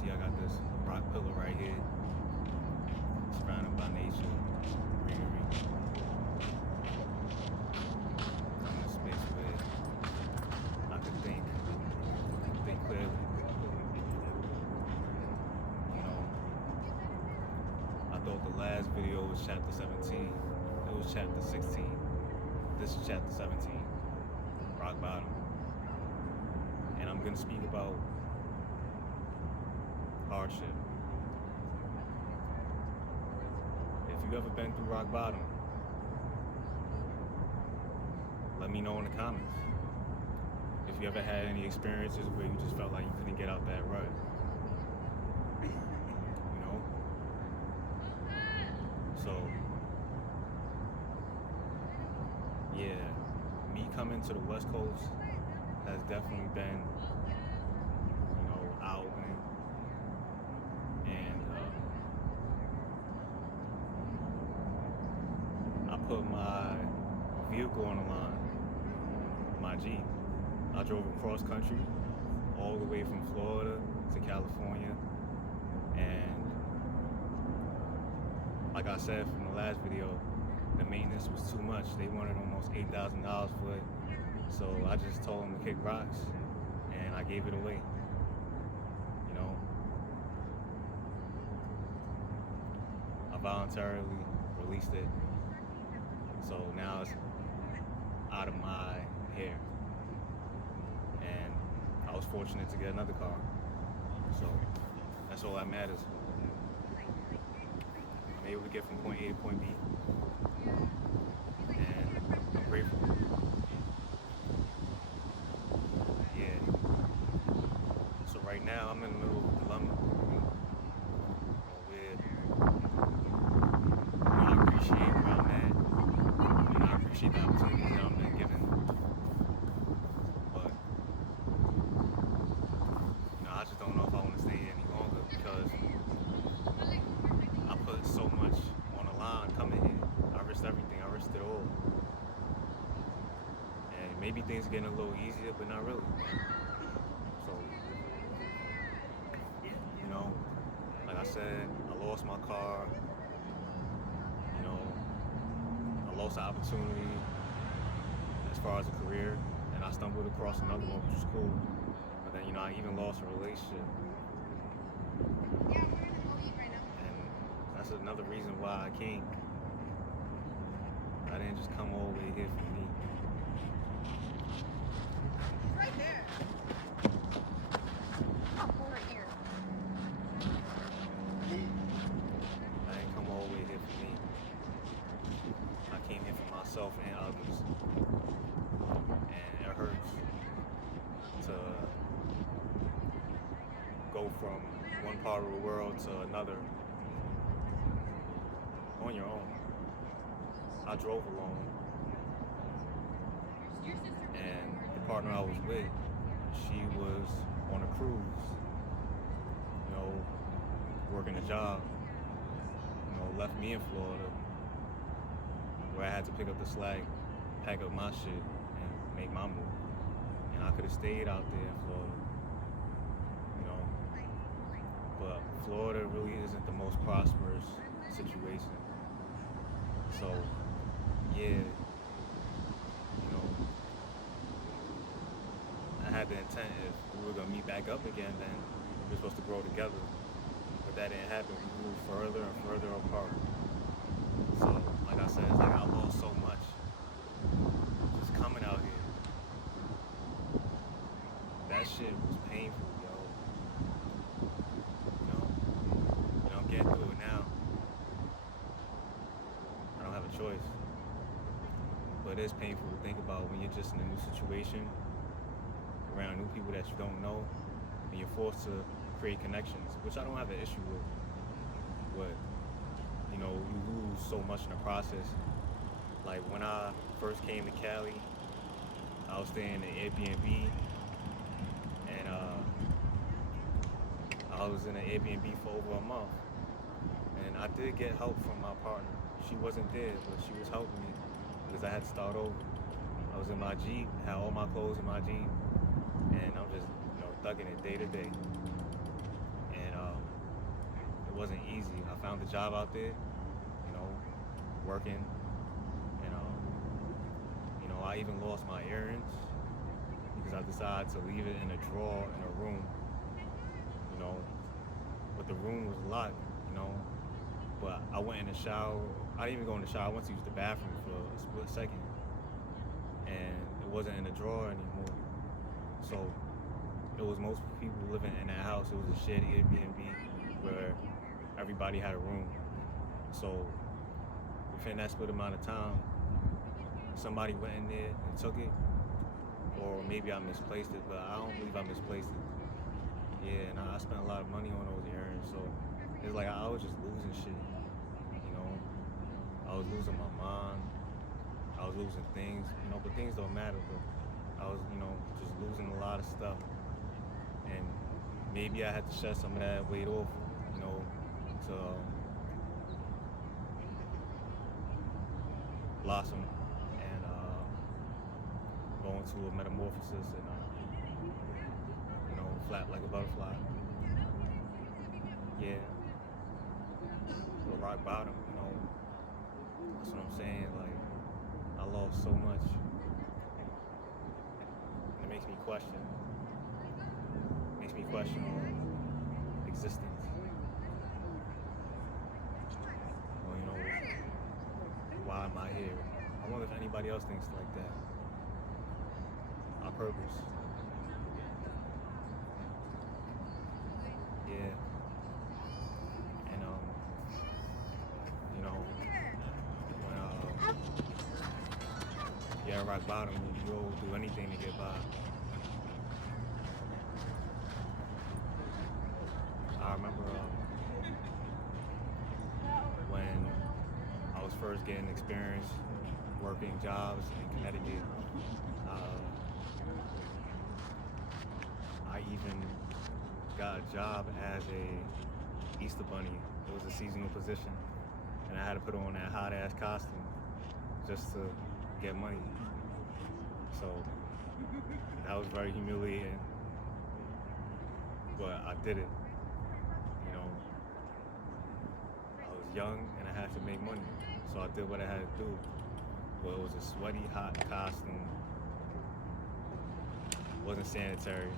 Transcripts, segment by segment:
see I got this rock pillow right here, surrounded by nature, greenery. I'm in a space where I can think clearly. You know, I thought the last video was chapter 17. It was chapter 16. This is chapter 17, rock bottom. And I'm gonna speak about hardship. If you've ever been through rock bottom, let me know in the comments. If you ever had any experiences where you just felt like you couldn't get out that rut, you know? So, yeah, me coming to the West Coast has definitely been, you know, eye-opening. And I put my vehicle on the line, my Jeep. I drove across country, all the way from Florida to California. And like I said from the last video, the maintenance was too much. They wanted almost $8,000 for it. So I just told them to kick rocks, and I gave it away, you know. I voluntarily released it, so now it's out of my hair. And I was fortunate to get another car, so that's all that matters. I'm able to get from point A to point B, and I'm grateful. Yeah. So right now I'm in the middle of a dilemma where, I appreciate where I'm at, and I appreciate the opportunities that I'm being given, but I just don't know if I want to stay here any longer because I put so much on the line coming here. I risked everything. I risked it all. And maybe things are getting a little easier, but not really. So, you know, like I said, I lost my car. You know, I lost the opportunity as far as a career, and I stumbled across another one, which was cool. But then, you know, I even lost a relationship. And that's another reason why I came. I didn't just come all the way here for me. It's right there. Oh, pull right here. I didn't come all the way here for me. I came here for myself and others. And it hurts to go from one part of the world to another on your own. I drove alone, and the partner I was with, she was on a cruise, you know, working a job, you know, left me in Florida where I had to pick up the slack, pack up my shit, and make my move. And I could have stayed out there in Florida, you know, but Florida really isn't the most prosperous situation. So, yeah, you know, I had the intent if we were gonna meet back up again, then we were supposed to grow together. But that didn't happen. We grew further and further apart. So, like I said, it's like I lost so much just coming out here. That shit was painful, yo. You know, I'm getting through it now. I don't have a choice. But it is painful to think about when you're just in a new situation, around new people that you don't know, and you're forced to create connections, which I don't have an issue with. But, you know, you lose so much in the process. Like when I first came to Cali, I was staying in an Airbnb, and I was in an Airbnb for over a month. And I did get help from my partner. She wasn't there, but she was helping me because I had to start over. I was in my Jeep, had all my clothes in my Jeep, and I'm just, you know, thugging it day to day. And wasn't easy. I found a job out there, you know, working, and I even lost my earrings because I decided to leave it in a drawer in a room, you know, but the room was locked, you know. But I went in the shower. I didn't even go in the shower. I went to use the bathroom for a split second, and it wasn't in the drawer anymore. So it was most people living in that house. It was a shared Airbnb where everybody had a room. So within that split amount of time, somebody went in there and took it, or maybe I misplaced it, but I don't believe I misplaced it. Yeah, and I spent a lot of money on those earrings, so it's like I was just losing shit, you know. I was losing my mind, I was losing things, but things don't matter, but I was, just losing a lot of stuff. And maybe I had to shut some of that weight off, to blossom and go into a metamorphosis and flap like a butterfly. Yeah. So rock bottom, that's what I'm saying. Like, I lost so much. It makes me question. Existence. Well, why am I here? I wonder if anybody else thinks like that. Our purpose. Yeah. And when you're at rock bottom, you'll do anything to get by. I remember when I was first getting experience working jobs in Connecticut. I even got a job as a Easter bunny. It was a seasonal position, and I had to put on that hot ass costume just to get money. So that was very humiliating, but I did it. I was young and I had to make money, so I did what I had to do. But it was a sweaty, hot costume. It wasn't sanitary.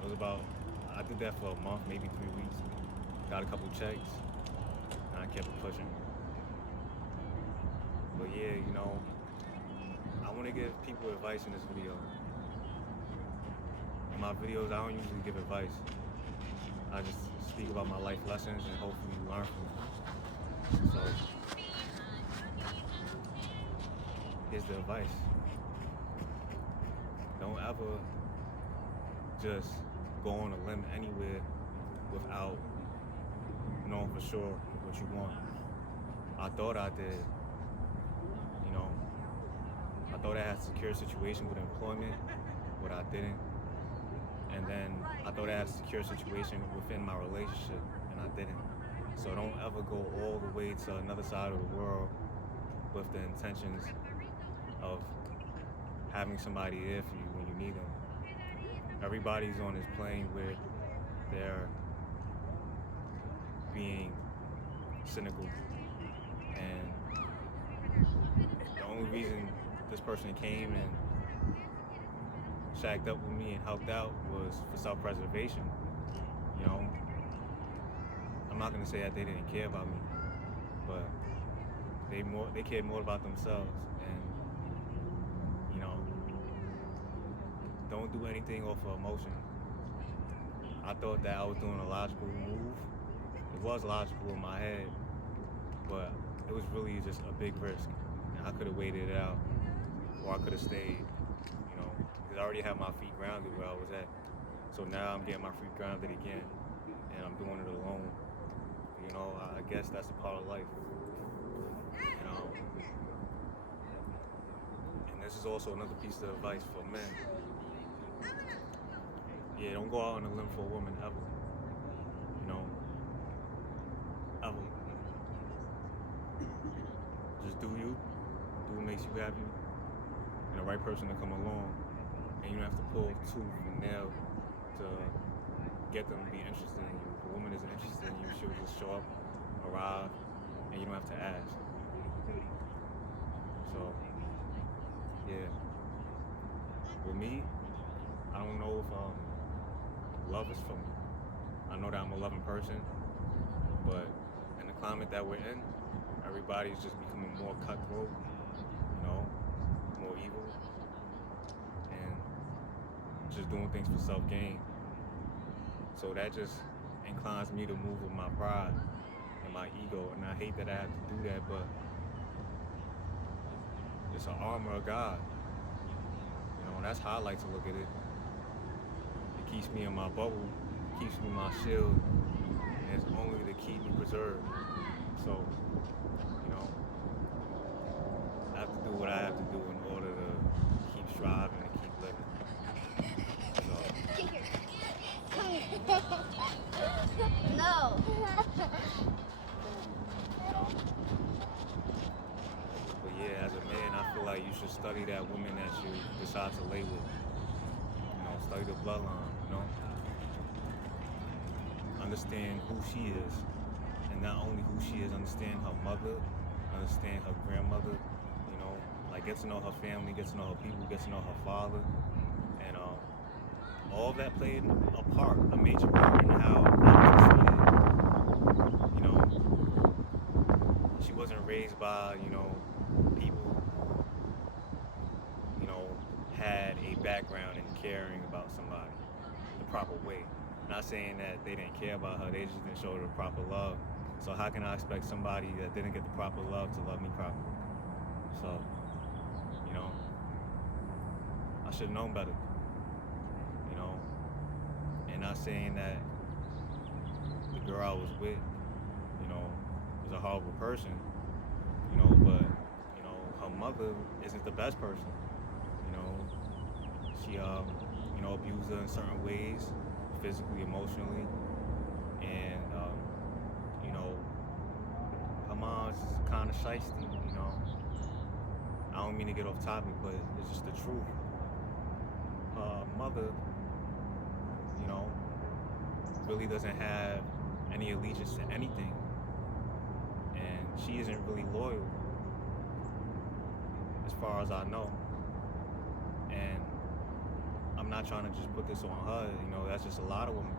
I did that for a month, maybe 3 weeks. Got a couple checks, and I kept it pushing. But yeah, I want to give people advice in this video. In my videos, I don't usually give advice. I just speak about my life lessons and hopefully you learn from them. So, here's the advice. Don't ever just go on a limb anywhere without knowing for sure what you want. I thought I did. I thought I had a secure situation with employment, but I didn't. And then I thought I had a secure situation within my relationship, and I didn't. So don't ever go all the way to another side of the world with the intentions of having somebody there for you when you need them. Everybody's on this plane where they're being cynical, and the only reason this person came and shacked up with me and helped out was for self-preservation. I'm not gonna say that they didn't care about me, but they cared more about themselves. And don't do anything off of emotion. I thought that I was doing a logical move. It was logical in my head, but it was really just a big risk. And I could have waited it out, or I could have stayed, because I already had my feet grounded where I was at. So now I'm getting my feet grounded again, and I'm doing it alone. I guess that's a part of life. And this is also another piece of advice for men. Yeah, don't go out on a limb for a woman ever. Ever. Just do you. Do what makes you happy. And the right person to come along. And you don't have to pull tooth and nail to get them to be interested in you. woman isn't interested in you, she'll just show up, arrive, and you don't have to ask. So, yeah. With me, I don't know if love is for me. I know that I'm a loving person, but in the climate that we're in, everybody's just becoming more cutthroat, you know, more evil, and just doing things for self-gain. So that just inclines me to move with my pride and my ego, and I hate that I have to do that, but it's an armor of God. You know, that's how I like to look at it. It keeps me in my bubble, keeps me my shield, and it's only to keep me preserved. So, you know, I have to do what I have to do in order to keep striving and keep living. So, No. you know. But yeah, as a man, I feel like you should study that woman that you decide to lay with. You know, study the bloodline, you know. Understand who she is. And not only who she is, understand her mother, understand her grandmother, you know, like get to know her family, get to know her people, get to know her father. And all that played a part, a major part in how you know, she wasn't raised by, you know, people who, you know, had a background in caring about somebody the proper way. Not saying that they didn't care about her, they just didn't show her the proper love. So how can I expect somebody that didn't get the proper love to love me properly? So, you know, I should have known better. You know, and not saying that the girl I was with, you know, was a horrible person, you know, but, you know, her mother isn't the best person. You know, she, you know, abused her in certain ways, physically, emotionally, and, you know, her mom's kind of shiesty, you know. I don't mean to get off topic, but it's just the truth. Her mother, you know, really doesn't have any allegiance to anything. And she isn't really loyal, as far as I know. And I'm not trying to just put this on her, you know, that's just a lot of women.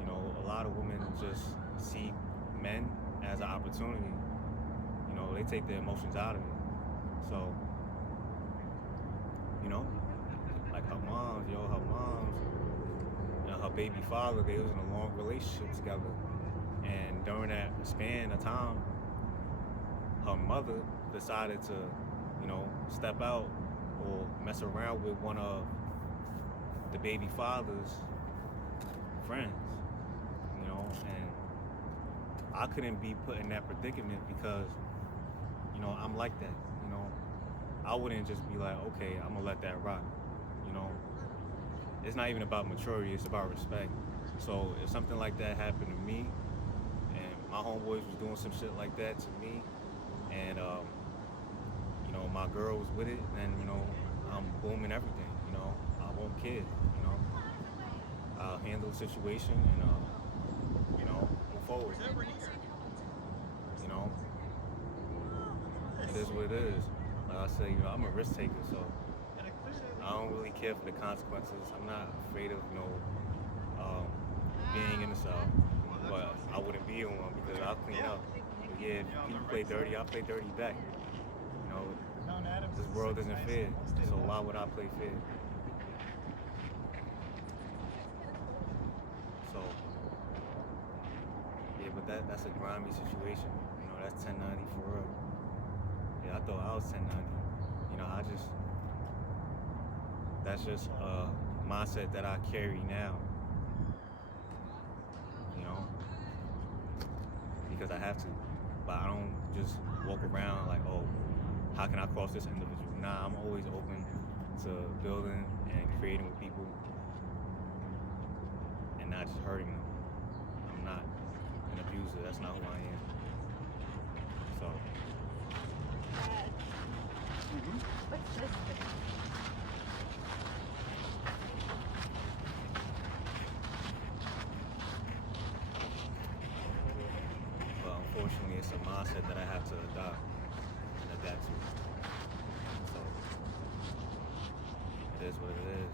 You know, a lot of women just see men as an opportunity. You know, they take their emotions out of it. So, you know, like her moms and her baby father, they was in a long relationship together. And during that span of time, her mother decided to, you know, step out or mess around with one of the baby father's friends, you know, and I couldn't be put in that predicament because, you know, I'm like that, you know. I wouldn't just be like, okay, I'm gonna let that rock, you know. It's not even about maturity, it's about respect. So if something like that happened to me, and my homeboys was doing some shit like that to me, and, you know, my girl was with it, then, you know, I'm booming everything, you know. I won't kid, you know. I'll handle the situation and, you know, move forward. You know, it is what it is. Like I said, you know, I'm a risk taker, so I don't really care for the consequences. I'm not afraid of, you know, being in the South, but I wouldn't be in one because I'll clean up. But yeah, if people play dirty, I'll play dirty back. You know, this world isn't fair, so why would I play fair? So, yeah, but that's a grimy situation. You know, that's 1090 for real. Yeah, I thought I was 1090. You know, that's just a mindset that I carry now. You know, because I have to. But I don't just walk around like, oh, how can I cross this individual? Nah, I'm always open to building and creating with people and not just hurting them. I'm not an abuser. That's not who I am. So. What's this thing? mindset that I have to adopt and adapt to. So it is what it is.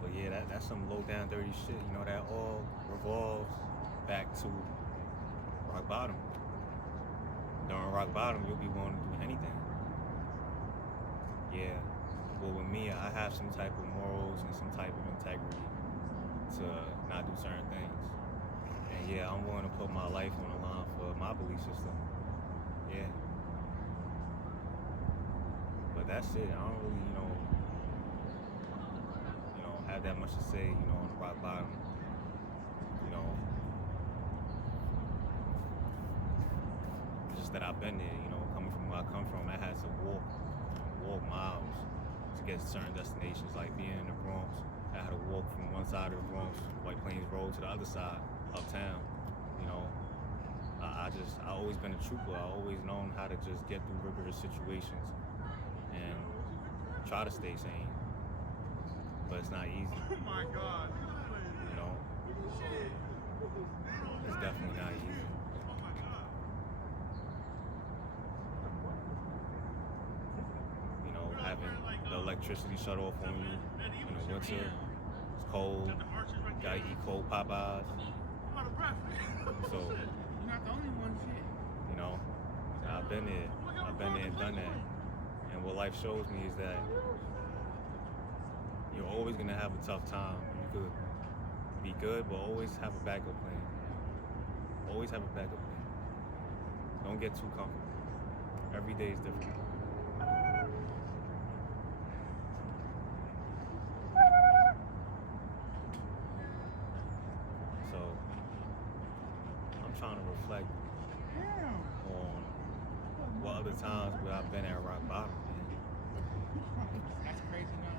But yeah, that's some low down dirty shit. You know, that all revolves back to rock bottom. During rock bottom, you'll be willing to do anything. Yeah. Well, with me, I have some type of morals and some type of integrity to not do certain things. And yeah, I'm willing to put my life on the line for my belief system. Yeah. But that's it. I don't really, have that much to say, on the rock bottom. Just that I've been there, coming from where I come from, I had to walk miles to get to certain destinations, like being in the Bronx. I had to walk from one side of the Bronx, White Plains Road, to the other side, uptown. I always been a trooper. I always known how to just get through rigorous situations and try to stay sane. But it's not easy. Oh my God. It's definitely not easy. Having the electricity shut off on you in the winter, it's cold, gotta eat cold Popeyes. So, You're not the only one, shit. I've been there and done that. And what life shows me is that you're always gonna have a tough time. You could be good, but always have a backup plan. Always have a backup plan. Don't get too comfortable. Every day is different. So, I'm trying to reflect on what other times where I've been at rock bottom, man. That's crazy, man.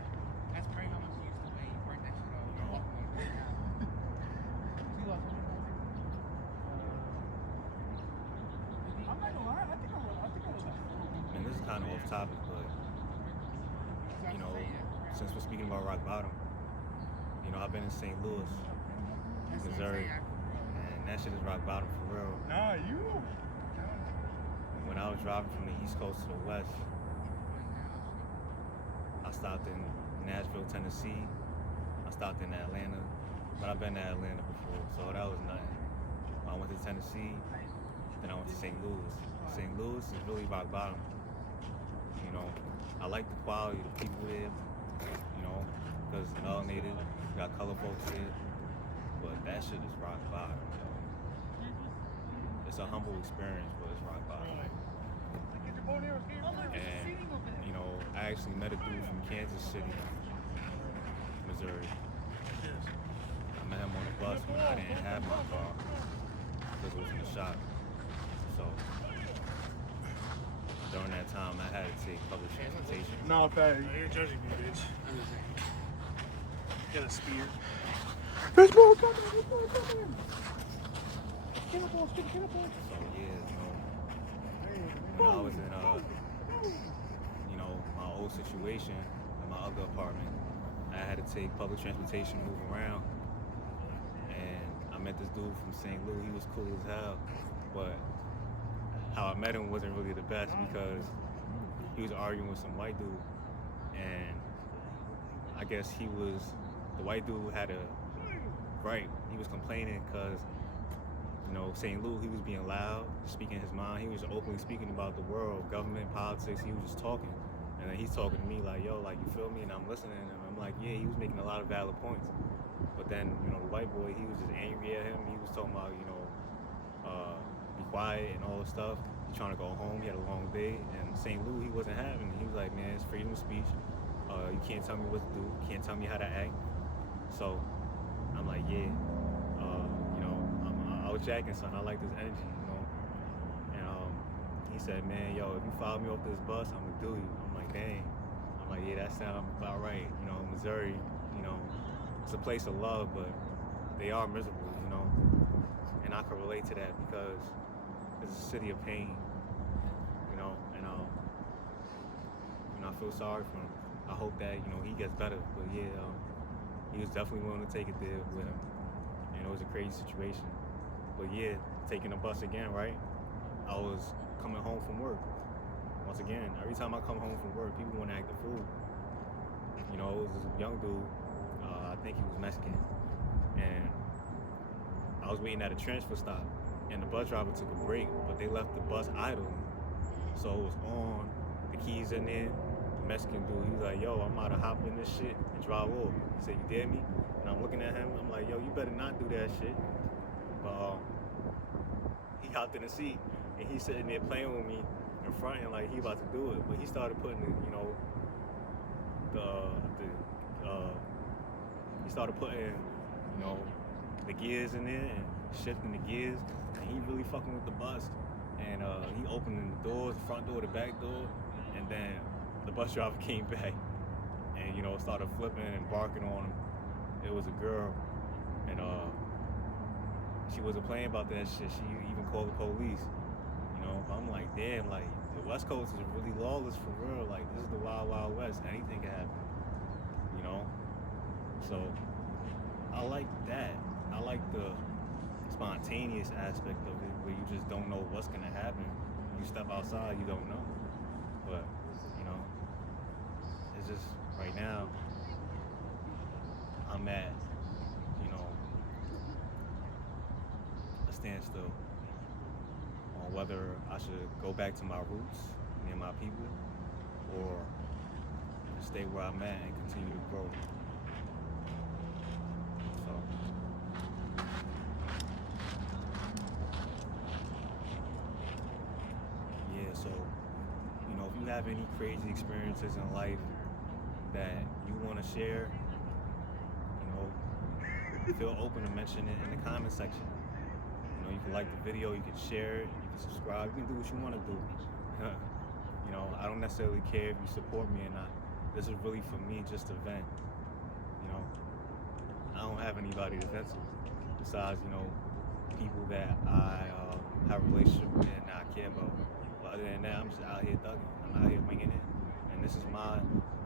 That's crazy how much you used to weigh. You burnt that shit off. You know? You lost how many pounds? I'm not gonna lie. I think I was like, And this is kind of off topic, but since we're speaking about rock bottom, I've been in St. Louis, Missouri, and that shit is rock bottom for real. Nah, you. When I was driving from the East Coast to the West, I stopped in Nashville, Tennessee. I stopped in Atlanta, but I've been to Atlanta before, so that was nothing. I went to Tennessee, then I went to St. Louis. St. Louis is really rock bottom. I like the quality of the people there, because it's melanated, you got color folks there, but that shit is rock bottom. It's a humble experience, but it's rock bottom. And, I actually met a dude from Kansas City, Missouri. I met him on the bus when I didn't have my car, because it was in the shop. So, during that time, I had to take public transportation. No, Pat, you're judging me, bitch. I'm just saying. Get a spear. There's more coming! There's more coming! Get up, boss! Get up, boss! So, yeah, when I was in, my old situation in my other apartment, I had to take public transportation to move around. And I met this dude from St. Louis. He was cool as hell. But how I met him wasn't really the best because he was arguing with some white dude. And I guess the white dude had a right. He was complaining because, St. Louis, he was being loud, speaking his mind. He was openly speaking about the world, government, politics. He was just talking. And then he's talking to me like, yo, like, you feel me? And I'm listening. And I'm like, yeah, he was making a lot of valid points. But then, the white boy, he was just angry at him. He was talking about, be quiet and all this stuff. He's trying to go home. He had a long day. And St. Louis, he wasn't having it. He was like, man, it's freedom of speech. You can't tell me what to do. You can't tell me how to act. So I'm like, yeah, I was jacking, son. I like this energy, And he said, man, yo, if you follow me off this bus, I'm gonna do you. I'm like, dang. I'm like, yeah, that sounds about right. Missouri, it's a place of love, but they are miserable, And I can relate to that because it's a city of pain, and I feel sorry for him. I hope that, he gets better. But yeah, he was definitely willing to take it there with him. It was a crazy situation. But yeah, taking the bus again, right? I was coming home from work. Once again, every time I come home from work, people want to act the fool. You know, it was this young dude. I think he was Mexican, and I was waiting at a transfer stop, and the bus driver took a break, but they left the bus idling. So it was on, the keys in there. The Mexican dude, he was like, "Yo, I'm about to hop in this shit and drive off." He said, "You dare me?" And I'm looking at him. I'm like, "Yo, you better not do that shit." But he hopped in the seat, and he's sitting there playing with me in front, and like he about to do it. But he started putting, he started putting, the gears in there and shifting the gears, and he really fucking with the bus. And he opening the doors, the front door, the back door, and then the bus driver came back and started flipping and barking on him. It was a girl, and she wasn't playing about that shit. She even called the police. I'm like, damn, like the West Coast is really lawless for real. Like this is the Wild Wild West. Anything can happen. So I like that. I like the spontaneous aspect of it, where you just don't know what's gonna happen. You step outside, you don't know. But it's just right now I'm at a standstill on whether I should go back to my roots, me and my people, or stay where I'm at and continue to grow. So if you have any crazy experiences in life that you want to share, feel open to mention it in the comment section. You can like the video, you can share it, you can subscribe, you can do what you want to do. I don't necessarily care if you support me or not. This is really for me just to vent. I don't have anybody to vent to besides, people that I have a relationship with and that I care about. But other than that, I'm just out here thugging. I'm out here winging it. And this is my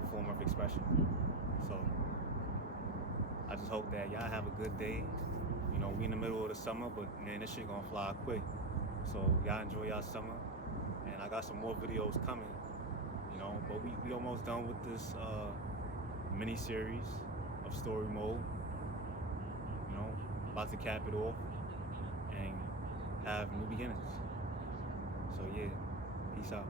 form of expression. So I just hope that y'all have a good day. We in the middle of the summer, but man, this shit gonna fly quick. So y'all enjoy y'all summer. And I got some more videos coming. But we almost done with this mini series of story mode. About to cap it off and have new beginnings. So yeah, peace out.